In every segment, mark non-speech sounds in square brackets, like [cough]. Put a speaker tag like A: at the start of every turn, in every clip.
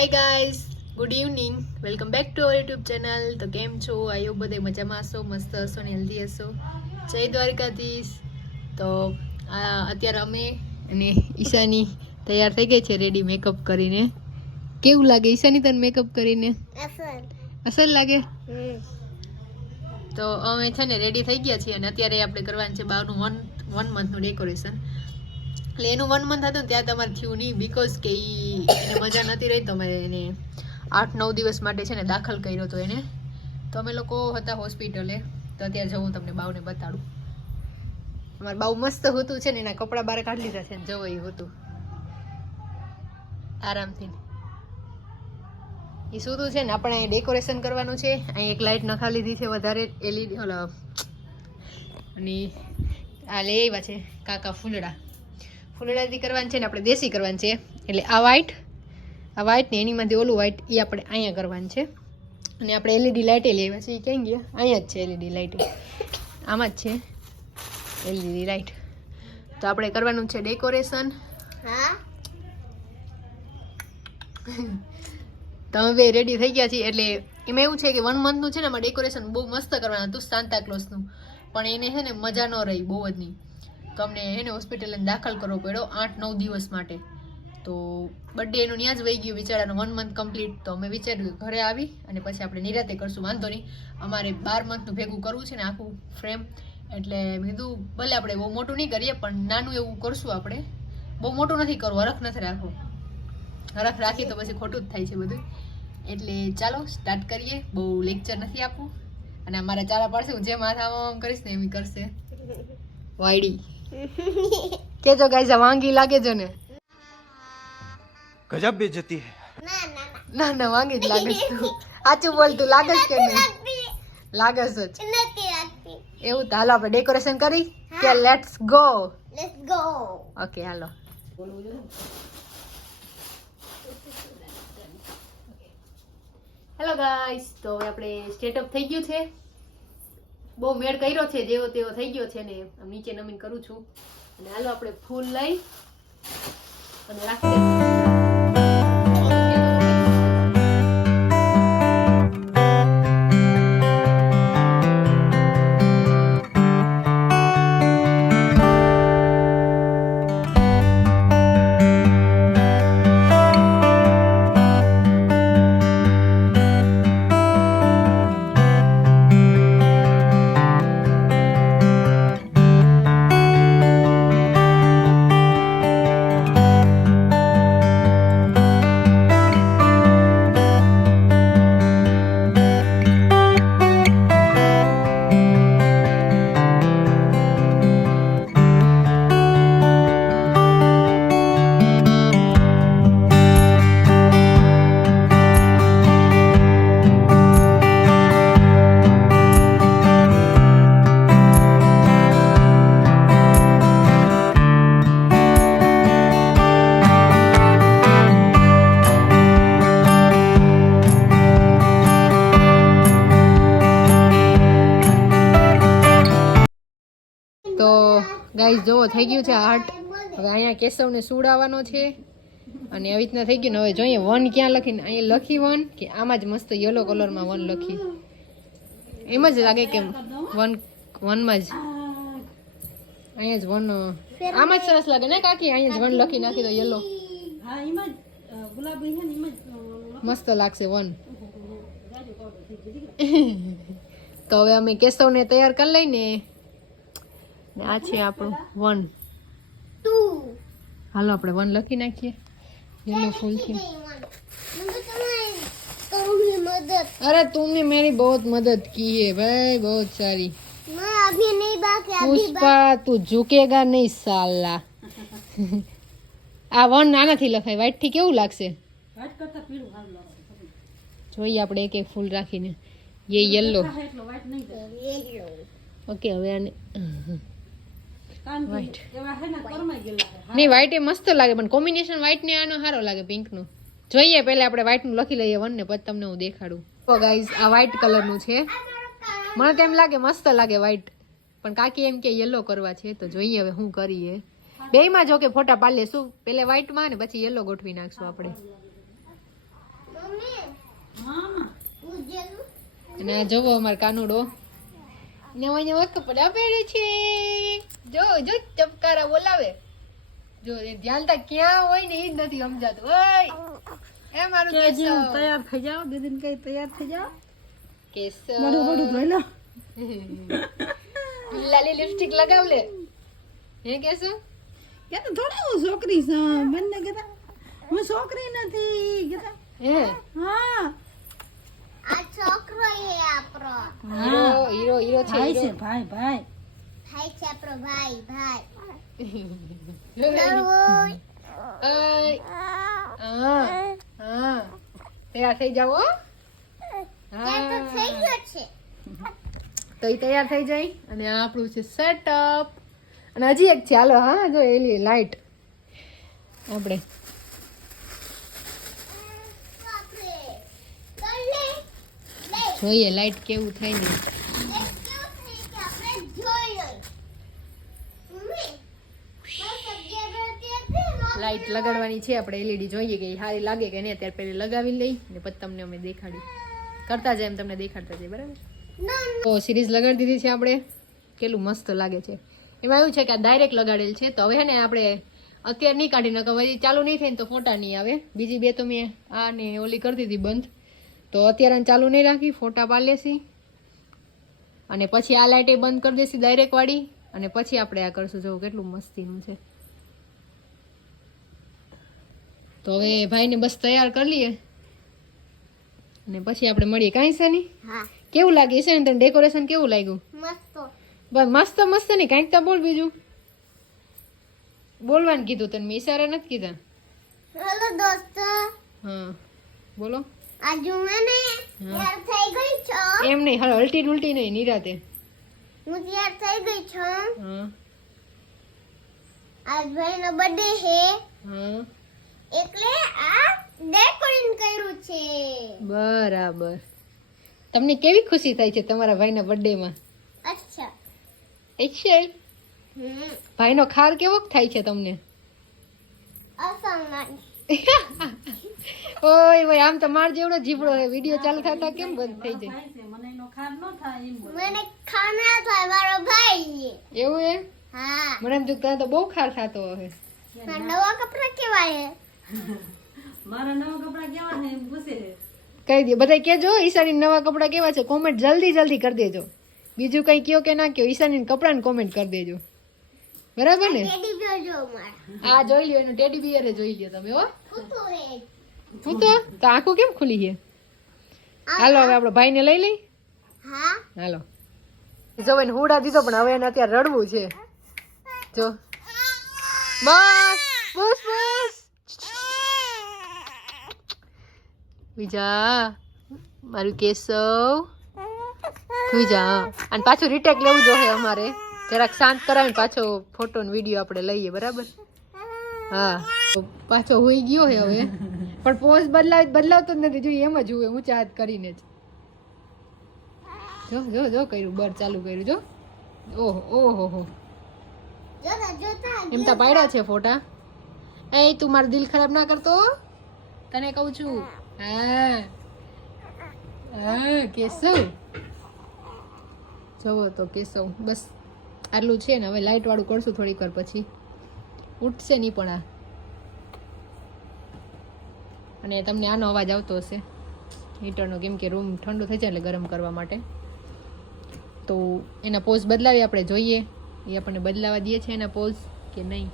A: Hi guys good evening welcome back to our YouTube channel તો કેમ છો? આયો બધે મજામાં હશો મસ્ત હશો ને હેલ્ધી હશો. જય દ્વારકાધીશ. તો અત્યારે અમે અને ઈશાની તૈયાર થઈ ગઈ છે રેડી મેકઅપ કરીને. કેવું લાગે? ઈશાની તને મેકઅપ કરીને? અસર લાગે? તો અમે છે ને રેડી થઈ ગયા છીએ અને અત્યારે આપણે કરવાનું છે બારનું વન વન મંથનું ડેકોરેશન એટલે એનું વન મંથ હતું ત્યાં તમારે થયું નહીં બીકોઝ કે એ મજા નથી રહી તો અમે એને આઠ નવ દિવસ માટે છે ને દાખલ કર્યો હતો એને. તો અમે લોકો હતા હોસ્પિટલે, તો અત્યારે જવું તમને બાવને બતાડું. અમારે બાવ મસ્ત હતું છે ને, એના કપડાં બહાર કાઢી લીધા છે ને, જવું એ હતું. આરામથી. એ શું છે ને, આપણે અહીં ડેકોરેશન કરવાનું છે. અહીં એક લાઇટ નખા લીધી છે વધારે એલઈડી ઓલા, અને આ લઈ આવ્યા છે કાકા ફૂલડા. ફૂલડાથી કરવાની છે ને આપણે દેશી કરવાનું છે. એટલે આ વ્હાઈટ આ વ્હાઈટ ને એનીમાંથી ઓલું વ્હાઈટ એ આપણે અહીંયા કરવાનું છે. અને આપણે એલઈડી લાઇટે આવ્યા છે. એ ક્યાં ગયા? અહીંયા જ છે એલઈડી લાઇટ આમાં જ છે એલઈડી લાઇટ તો આપણે કરવાનું છે ડેકોરેશન તો હવે રેડી થઈ ગયા છીએ. એટલે એમાં એવું છે કે વન મંથનું છે ને એમાં ડેકોરેશન બહુ મસ્ત કરવાનું હતું સાંતા ક્લોઝનું પણ એને છે ને મજા ન રહી બહુ જ નહીં તો અમને એને હોસ્પિટલે દાખલ કરવો પડ્યો આઠ નવ દિવસ માટે. તો બર્થડે એનું ત્યાં જ વહી ગયું બિચારાનું વન મંથ કમ્પ્લીટ તો અમે વિચાર્યું ઘરે આવી અને પછી આપણે નિરાતે કરશું, વાંધો નહીં. અમારે બાર મંથનું ભેગું કરવું છે ને આખું ફ્રેમ એટલે મેં કીધું, ભલે આપણે બહુ મોટું નહીં કરીએ, પણ નાનું એવું કરશું આપણે. બહુ મોટું નથી કરવું, હરખ નથી રાખવું. હરખ રાખી તો પછી ખોટું જ થાય છે બધું. એટલે ચાલો સ્ટાર્ટ કરીએ. બહુ લેક્ચર નથી આપવું. અને અમારા ચારા પાડશે, હું જે માથામાં આમ કરીશ ને એમ કરશે. વાયડી. [laughs] કે કેજો ગાઈઝ વાંગી લાગે છે ને.
B: ગજબ બેજતી હે.
A: ના ના વાંગી જ લાગે છે. [laughs] આચું બોલ તું લાગે છે કે નહીં? લાગે છે એવું તો હાલો આપણે ડેકોરેશન કરી કે let's go let's go okay hello. Hello guys તો આપણે સ્ટેટ અપ થઈ ગયું છે. બહુ મેળ કર્યો છે, જેવો તેવો થઈ ગયો છે ને નીચે નમીન કરું છું. અને હાલો આપણે ફૂલ લઈ અને રાખી ગાઈઝ જોવો થઈ ગયું છે આર્ટ. હવે અહીંયા કેશવને સુડાવવાનો છે. અને આવી રીતના થઈ ગયું ને હવે જોઈએ વન ક્યાં લખીને. અહીંયા લખી વન કે આમાં જ મસ્ત યલો કલરમાં વન લખી. એમ જ લાગે કે વન વનમાં જ. અહીંયા જ વન આમાં જ સરસ લાગે ને કાકી? અહીંયા જ વન લખી નાખી દો યલો મસ્ત લાગશે વન. તો હવે અમે કેશવને તૈયાર કરી લઈને ને આ છે આપણું વન. હાલો આપણે વન લખી નાખીએ. યલો ફૂલ છે. અરે તુમને મેરી બહુ મદદ કી હે
C: ભાઈ બહુ સારી.
A: પુષ્પા તું ઝુકેગા નહીં સાલા. આ વન નાનાથી લખાય. વાઈટથી કેવું લાગશે જોઈએ આપણે એક એક ફૂલ રાખીને. યે યલો ઓકે હવે આને વાઈટ નહીં વ્હાઈટ એ મસ્ત લાગે પણ કોમ્બિનેશન વ્હાઈટ ને આનો સારો લાગે પિંકનું જોઈએ પહેલા આપણે વ્હાઈટનું લખી લઈએ વન ને પછી તમને હું દેખાડું. તો ગાઈઝ આ વ્હાઈટ કલરનું છે. મને તો એમ લાગે મસ્ત લાગે વ્હાઈટ પણ કાકી એમ કે યલો કરવા છે તો જોઈએ હવે શું કરીએ. બે માં જો કે ફોટા પાડી લેશું પેલે વ્હાઈટમાં ને પછી યલો ગોઠવી નાખશું આપણે. અને જોવો અમારે કાનુડો. નવા નવા કપડા પહેરે છે. જો જો ચપકારા બોલાવે. જો એ ધ્યાન તા ક્યાં હોય ને એ જ નથી સમજાતું. ઓય! એ મારું કેસવ
B: તૈયાર થઈ જાઓ દીદી કઈ તૈયાર થઈ જાઓ.
A: કેસવ
B: મારું બડું ધોઈ લો. [laughs]
A: લાલી લિપસ્ટિક લગાવ લે. હે કેસવ
B: કે તો થોડા હું છોકરી છું. બંને કહેતા હું છોકરી નથી. કહેતા
A: હે
B: હા
C: આ છોકરો એ આપણો
A: હીરો હીરો હીરો છે
B: ભાઈ છે ભાઈ ભાઈ
C: ભાઈ. છે આપણો ભાઈ ભાઈ.
A: ઓય. હા. હા. તૈયાર થઈ જાવ હો
C: તો
A: એ તૈયાર થઈ જાય. અને આ આપણું છે સેટઅપ અને હજી એક છે હાલો હા જો એલી લાઈટ આપણે. જોઈએ લાઈટ કેવું થાય ને
C: એક કેવું છે કે આપણે જોઈ લઈએ મમ્મી બસ અગિયાર વાગે
A: લાઈટ લગાડવાની છે. આપણે એલઈડી જોઈએ કે સારી લાગે કે નહીં, અત્યારે પહેલી લગાવી લઈ ને પછી તમને અમે દેખાડી. કરતા જાય એમ તમને દેખાડતા જાય, બરાબર? તો સિરીઝ લગાડી દીધી છે આપણે. કેટલું મસ્ત લાગે છે. એમાં એવું છે કે આ ડાયરેક્ટ લગાડેલ છે. તો હવે ને આપણે અત્યારે નહીં કાઢી નાખો હજી ચાલુ નહીં થાય ને તો ફોટા નહીં આવે. બીજી બે તો મેં આ ને ઓલી કરી દીધી બંધ. તો અત્યારે ચાલુ નહીં રાખી, ફોટા પાડી લેશી. અને પછી આ લાઇટે બંધ કરી દેશી ડાયરેક્ટ વાળી. અને પછી આપણે આ કરશું. જોવું કેટલું મસ્તીનું છે. તો હવે ભાઈને બસ તૈયાર કરી લઈએ. અને પછી આપણે મળીએ. કાંઈ છે નહીં?
C: હા.
A: કેવું લાગે છે ને તને ડેકોરેશન કેવું લાગ્યું?
C: મસ્ત.
A: બસ મસ્ત મસ્ત ને કાંઈક તો બોલ બીજું. બોલવાનું કીધું તને મેં ઈશારે નથી કીધા.
C: હેલો દોસ્તો.
A: હા બોલો.
C: આજુ મને તૈયાર થઈ ગઈ છું.
A: એમ નહીં હવે અલટી ઉલટી નહીં નિરાતે.
C: હું તૈયાર થઈ ગઈ છું.
A: હા.
C: આજ ભાઈનો બર્થડે છે.
A: હા.
C: એટલે આ ડેકોરેટ કર્યું છે.
A: બરાબર. તમને કેવી ખુશી થાય છે તમારા ભાઈના બર્થડેમાં
C: અચ્છા.
A: એક્સેલ ભાઈનો ખાર કેવો થાય છે તમને?
C: અસમાન [laughs]
A: ઓય ભાઈ આમ તો માર જેવડો જીબડો હે વીડિયો ચાલુ થતા કેમ બંધ થઈ જાય?
B: છે મને એનો ખાર નો થાય.
C: મને થાય મારો ભાઈ.
A: એવું હે
C: હા.
A: મને એમ થયું તો બહુ ખાર થતો
C: હવે નવા કપડા કેવા છે?
B: મારા નવા કપડા કેવા છે? પૂછે.
A: કહી દે બધા કેજો ઈશાની નવા કપડાં કેવા છે? કોમેન્ટ જલ્દી જલ્દી કરી દેજો. બીજું કઈ કયો કે ના કયો ઈશાની કપડાને કોમેન્ટ કરી દેજો. બરાબર ને? આ જોઈ લ્યો એનું ટેડી બિયર જોઈ લ્યો તમે હો.
C: હું.
A: તો તો આખું કેમ ખુલી છે? હાલો હવે આપણો ભાઈને લઈ લઈ.
C: હા?
A: હાલો. જો એને હુડા દીધો પણ હવે એને અત્યારે રડવું છે. જો. બસ બસ બસ. બીજા મારું કેશવ. બીજા અને પાછું રિટેક લેવું જોઈએ અમારે. જરાક શાંત કરાવીને પાછો ફોટો ને વીડિયો આપણે લઈએ, બરાબર? હા. પાછો હોઈ ગયો હે હવે. પણ પોઝ બદલાવ, બદલાવતો જ નથી. જોઈએ, એમ જ હોય ઊંચા હાથ કરીને જ. જો જો જો કર્યું. બર ચાલુ કર્યું, જો. ઓહો ઓહો હો એમ તો પાડ્યા છે ફોટા. એ તું મારું દિલ ખરાબ ના કરતો તને કહું છું. હા. હા, કેશવ. જવો તો કેશવ, બસ આટલું છે ને, હવે લાઇટવાળું કરશું થોડીક વાર પછી. ઉઠશે નહીં પણ આ. અને તમને આનો અવાજ આવતો હશે. હીટરનો કેમ કે રૂમ ઠંડુ થઈ જાય એટલે ગરમ કરવા માટે. તો એના પોઝ બદલાવી આપણે જોઈએ. એ આપણને બદલાવા દે છે એના પોઝ કે નહીં.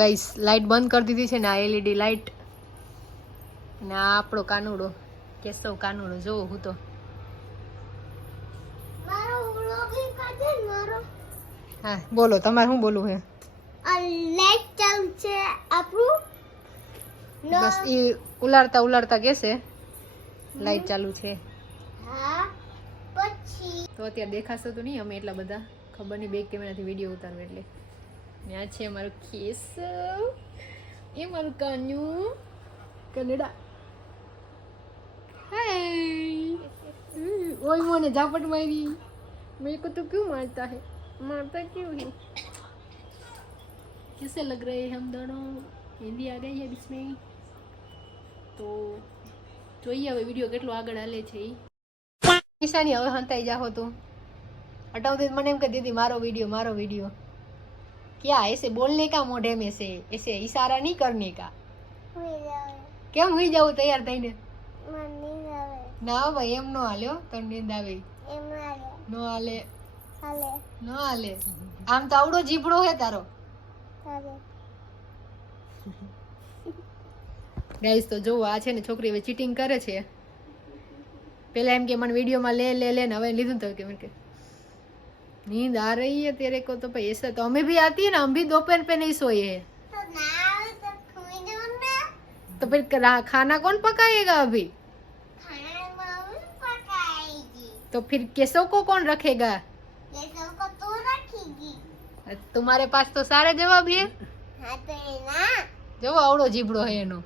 A: ગાઈસ લાઈટ બંધ કરી દીધી છે ને આ એલઈડી લાઇટ ને આ આપણો કાનુડો કેશવ કાનુડો જોવો હું તો. હા બોલો તમારે શું બોલવું હે
C: લાઇટ ચાલુ છે આપણું.
A: બસ એ ઉલાડતા ઉલાડતા કહેશે લાઇટ ચાલુ છે.
C: હા પછી.
A: તો અત્યારે દેખાશે તો નહીં અમે એટલા બધા. ખબર નહીં બેક કેમેરાથી વીડિયો ઉતારવું એટલે. ને આ છે અમારું કેશવ એ મારું કાન્યું કનેડા હાય ઓય મને ઝાપટ મારી मेरे को तो क्यों मारता है मारता क्यों है कैसे लग रहे हैं हम दोनों हिंदी आ गई है बीच में તો જોઈએ હવે વિડીયો કેટલો આગળ હાલે છે ઈ નિશાની હવે હંતાઈ જાહો તું હટાવતી મને એમ કે દીદી મારો વિડીયો મારો વિડીયો क्या ऐसे बोलने का मोढ़े में से ऐसे इशारा नहीं करने का
C: હુઈ જાવે
A: કેમ હુઈ જાવું તૈયાર થઈને
C: મમ્મી જાવે
A: ના ભાઈ એમ નો હાલ્યો તને નીંદ આવે
C: એમ હાલે
A: નો હાલે
C: હાલે
A: નો હાલે આમ તો આવડો જીભડો હે તારો
C: હાલે
A: ગાઈસ તો જો આ છે ને છોકરી હવે ચીટિંગ કરે છે પેલા એમ કે મને વિડીયોમાં લે લે લે ને હવે લીધું તો કે મને કે नींद आ रही है तेरे को तो भाई ऐसा तो हमें भी आती है ना हम भी दोपहर पे नहीं सोए हैं
C: તો ના આવે તો ખુઈ જવું ને
A: तो फिर करा- खाना कौन पकाएगा अभी
C: ખાણા મમ્મી પકાએગી
A: तो फिर केसव को कौन रखेगा
C: ये सबको तू रखेगी
A: तुम्हारे पास तो सारे जवाब है
C: હા તો એ ના
A: જો આવડો જીભડો હે એનો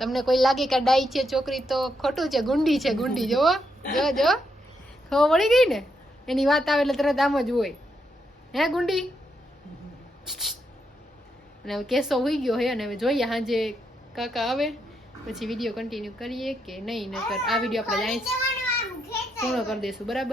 A: તમને કોઈ લાગે કે આ ડાઈ છે છોકરી તો ખોટું છે ગુંડી છે ગુંડી જોવો જો જો ખબર પડી ગઈ ને એની વાત આવે એટલે તરત આમ જ હોય. હે ગુંડી? અને હવે કેસો હોઈ ગયો હે અને હવે જોઈએ સાંજે કાકા આવે પછી વીડિયો કન્ટિન્યુ કરીએ કે નહીં નકર આ વીડિયો આપણે
C: જાય
A: પૂર્ણ કરી દઈશું બરાબર?